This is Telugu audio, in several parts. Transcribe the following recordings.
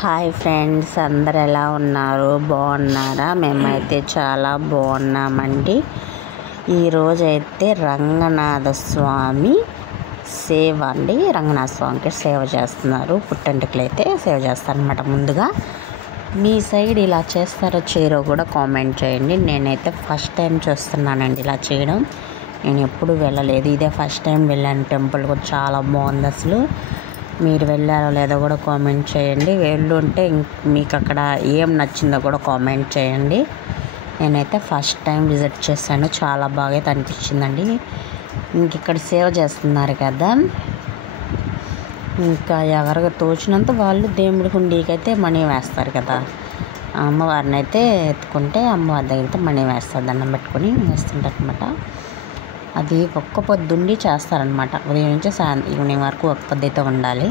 హాయ్ ఫ్రెండ్స్, అందరు ఎలా ఉన్నారు? బాగున్నారా? మేమైతే చాలా బాగున్నామండి. ఈరోజైతే రంగనాథ స్వామి సేవ అండి. రంగనాథ స్వామికి సేవ చేస్తున్నారు. పుట్టెంటుకలు అయితే సేవ చేస్తారనమాట. ముందుగా మీ సైడ్ ఇలా చేస్తారో చేయరో కూడా కామెంట్ చేయండి. నేనైతే ఫస్ట్ టైం చూస్తున్నానండి ఇలా చేయడం. నేను ఎప్పుడు వెళ్ళలేదు, ఇదే ఫస్ట్ టైం వెళ్ళాను. టెంపుల్ కూడా చాలా బాగుంది. అసలు మీరు వెళ్ళారో లేదో కూడా కామెంట్ చేయండి. వెళ్ళుంటే మీకు అక్కడ ఏం నచ్చిందో కూడా కామెంట్ చేయండి. నేనైతే ఫస్ట్ టైం విజిట్ చేశాను. చాలా బాగా అయితే అనిపించిందండి. ఇంక ఇక్కడ సేవ చేస్తున్నారు కదా, ఇంకా ఎవరికి తోచినంత వాళ్ళు దేవుడి హుండీకి అయితే మనీ వేస్తారు కదా. అమ్మవారిని అయితే ఎత్తుకుంటే అమ్మవారి దగ్గర అయితే మనీ వేస్తారు, దండం పెట్టుకొని వేస్తుంటారు అనమాట. అది ఒక్క పొద్దుండి చేస్తారనమాట. ఉదయం నుంచి ఈవినింగ్ వరకు ఒక్క పొద్దు అయితే ఉండాలి,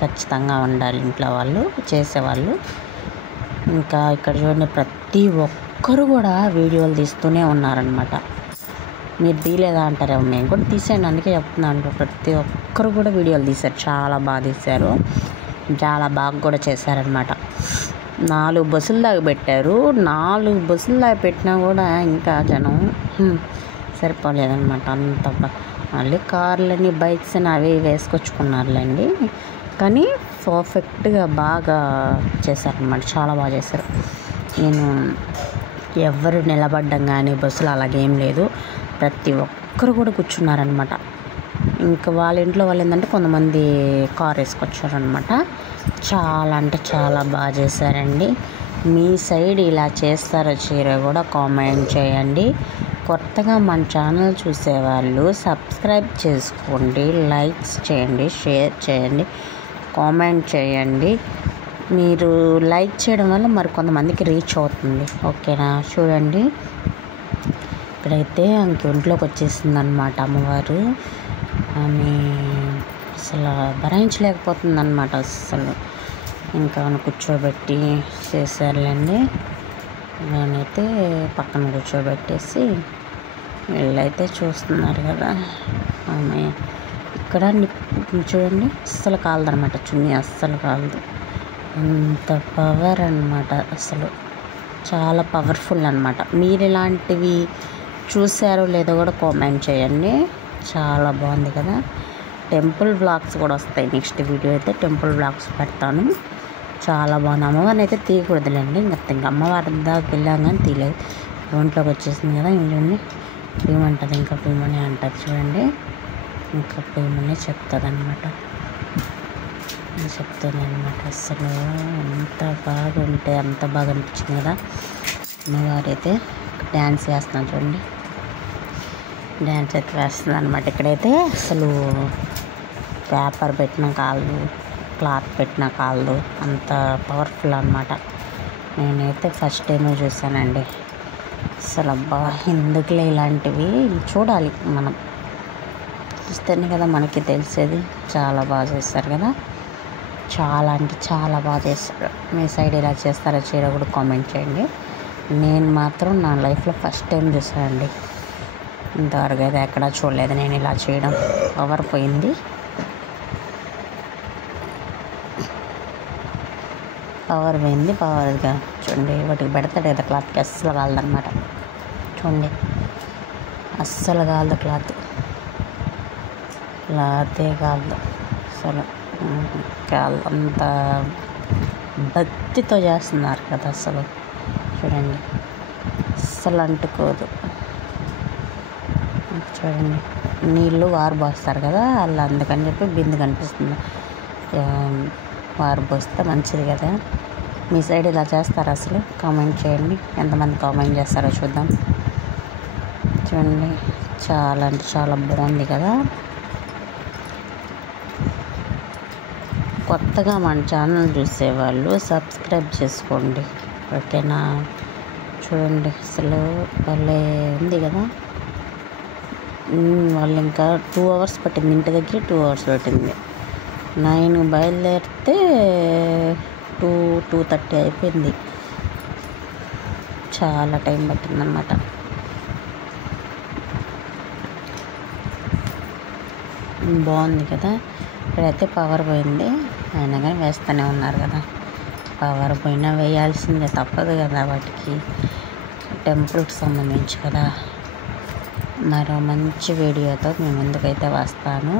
ఖచ్చితంగా ఉండాలి ఇంట్లో వాళ్ళు చేసేవాళ్ళు. ఇంకా ఇక్కడ చూడండి, ప్రతి ఒక్కరు కూడా వీడియోలు తీస్తూనే ఉన్నారనమాట. మీరు తీయలేదా అంటారేమో, మేము కూడా తీసాను, అందుకే చెప్తున్నాను. ప్రతి ఒక్కరు కూడా వీడియోలు తీశారు, చాలా బాగా తీశారు, చాలా బాగా కూడా చేశారనమాట. 4 బస్సులు దాకా పెట్టారు. 4 బస్సులు దాకా పెట్టినా కూడా ఇంకా జనం సరిపోలేదన్నమాట. అంత మళ్ళీ కార్లని బైక్స్ అని అవి వేసుకొచ్చుకున్నారులేండి, కానీ పర్ఫెక్ట్గా బాగా చేశారనమాట. చాలా బాగా చేశారు. నేను ఎవరు నిలబడ్డం కానీ బస్సులు అలాగేం లేదు, ప్రతి ఒక్కరు కూడా కూర్చున్నారనమాట. ఇంకా వాళ్ళ ఇంట్లో వాళ్ళు ఏంటంటే కొంతమంది కార్ వేసుకొచ్చారనమాట. చాలా అంటే చాలా బాగా చేశారండి. మీ సైడ్ ఇలా చేస్తారో చేయరో కూడా కామెంట్ చేయండి. కొత్తగా మన ఛానల్ చూసేవాళ్ళు సబ్స్క్రైబ్ చేసుకోండి, లైక్స్ చేయండి, షేర్ చేయండి, కామెంట్ చేయండి. మీరు లైక్ చేయడం వల్ల మరి కొంతమందికి రీచ్ అవుతుంది, ఓకేనా? చూడండి, ఇక్కడైతే ఇంక ఒంట్లోకి వచ్చేసిందనమాట అమ్మవారు. ఆమె అసలు భరించలేకపోతుందన్నమాట. అసలు ఇంకా కూర్చోబెట్టి చేశారులేండి. నేనైతే పక్కన కూర్చోబెట్టేసి వీళ్ళైతే చూస్తున్నారు కదా. ఆమె ఇక్కడ చూడండి, అస్సలు కాలదనమాట, చున్నీ అస్సలు కాలదు. అంత పవర్ అనమాట, అసలు చాలా పవర్ఫుల్ అనమాట. మీరు ఇలాంటివి చూసారో లేదో కూడా కామెంట్ చేయండి. చాలా బాగుంది కదా. టెంపుల్ వ్లాగ్స్ కూడా వస్తాయి, నెక్స్ట్ వీడియో అయితే టెంపుల్ వ్లాగ్స్ పెడతాను. చాలా బాగుంది. అమ్మవారిని అయితే తీయకూడదులేండి, ఇంకా అమ్మవారి దాకా వెళ్ళాం కానీ తీయలేదు. ఒంట్లోకి వచ్చేసింది కదా. ఇంకొన్ని తీయమంటుంది, ఇంకా తీయమని అంటారు. చూడండి, ఇంకా తీయమని చెప్తుంది అనమాట. అసలు ఎంత బాగుంటే అంత బాగా అనిపించింది కదా. అమ్మవారు అయితే డ్యాన్స్ వేస్తున్నాను చూడండి, డ్యాన్స్ అయితే వేస్తుంది అనమాట. ఇక్కడైతే అసలు పేపర్ పెట్టిన కాళ్ళు, క్లాత్ పెట్టిన కాళ్ళు, అంత పవర్ఫుల్ అనమాట. నేనైతే ఫస్ట్ టైమే చూసానండి. అసలు అబ్బా, ఎందుకులే ఇలాంటివి చూడాలి, మనం చూస్తేనే కదా మనకి తెలిసేది. చాలా బాగా చేస్తారు కదా, చాలా అంటే చాలా బాగా చేస్తారు. మీ సైడ్ ఇలా చేస్తారో చేయరో కూడా కామెంట్ చేయండి. నేను మాత్రం నా లైఫ్లో ఫస్ట్ టైం చూసానండి. ఇంతవరకు అయితే ఎక్కడా చూడలేదు నేను ఇలా చేయడం. పవర్ పోయింది, పవర్గా చూడండి. వాటికి పెడతాడు కదా క్లాత్కి, అస్సలు కాలదన్నమాట. చూడండి, అస్సలు కాలదు క్లాతే కాలదు అసలు కాలదు. అంత భక్తితో చేస్తున్నారు కదా అసలు. చూడండి, అస్సలు అంటుకోదు. చూడండి, నీళ్ళు వారు పోస్తారు కదా అలా, అందుకని చెప్పి బిందు కనిపిస్తుంది. వారు పోస్తే మంచిది కదా. మీ సైడ్ ఇలా చేస్తారా అసలు? కామెంట్ చేయండి. ఎంతమంది కామెంట్ చేస్తారో చూద్దాం. చూడండి, చాలా అంటే చాలా బాగుంది కదా. కొత్తగా మన ఛానల్ చూసేవాళ్ళు సబ్స్క్రైబ్ చేసుకోండి, ఓకేనా? చూడండి, అసలు భలే ఉంది కదా. వాళ్ళు ఇంకా 2 hours పట్టింది, ఇంటి దగ్గర 2 hours పట్టింది. 9 బయలుదేరితే 2:30 అయిపోయింది. చాలా టైం పట్టిందన్నమాట. బాగుంది కదా. ఇక్కడైతే పవర్ పోయింది, అయినా కానీ వేస్తూనే ఉన్నారు కదా. పవర్ పోయినా వేయాల్సిందే, తప్పదు కదా వాటికి, టెంపుల్కి సంబంధించి కదా. మరో మంచి వీడియోతో మేము ముందుకైతే వస్తాను.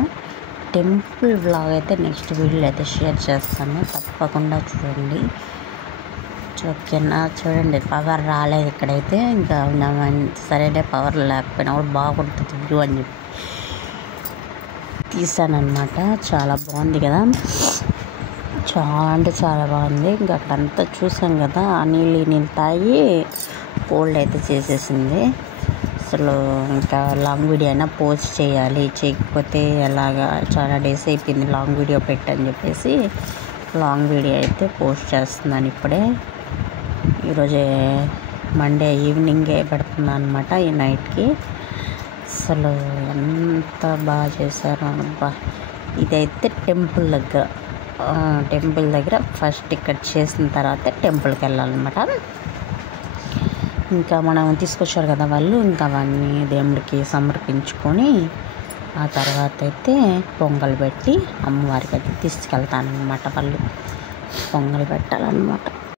టెంపుల్ వ్లాగ్ అయితే నెక్స్ట్ వీడియోలో అయితే షేర్ చేస్తాను, తప్పకుండా చూడండి. ఓకేనా, చూడండి పవర్ రాలేదు ఇక్కడైతే. ఇంకా సరేలే పవర్ లేకపోయినా కూడా బాగుంటుంది వ్యూ అని చెప్పి తీసానమాట. చాలా బాగుంది కదా, చాలా అంటే చాలా బాగుంది. ఇంకా అక్కడంతా చూసాం కదా, ఆ నీళ్ళు తాగి కోల్డ్ అయితే చేసేసింది. అసలు ఇంకా లాంగ్ వీడియో అయినా పోస్ట్ చేయాలి, చేయకపోతే ఎలాగా, చాలా డేస్ అయిపోయింది లాంగ్ వీడియో పెట్టని చెప్పేసి లాంగ్ వీడియో అయితే పోస్ట్ చేస్తున్నాను ఇప్పుడే. ఈరోజే మండే ఈవినింగే పెడుతున్నాను అనమాట, ఈ నైట్కి. అసలు ఎంత బాగా చేశారు అబ్బా. ఇదైతే టెంపుల్ దగ్గర ఫస్ట్ ఇక్కడ చేసిన తర్వాత టెంపుల్కి వెళ్ళాలన్నమాట. ఇంకా మనం తీసుకొచ్చారు కదా వాళ్ళు, ఇంకా అవన్నీ దేవుడికి సమర్పించుకొని ఆ తర్వాత అయితే పొంగల్ పెట్టి అమ్మవారికి అయితే తీసుకెళ్తానమాట. వాళ్ళు పొంగల్ పెట్టాలన్నమాట.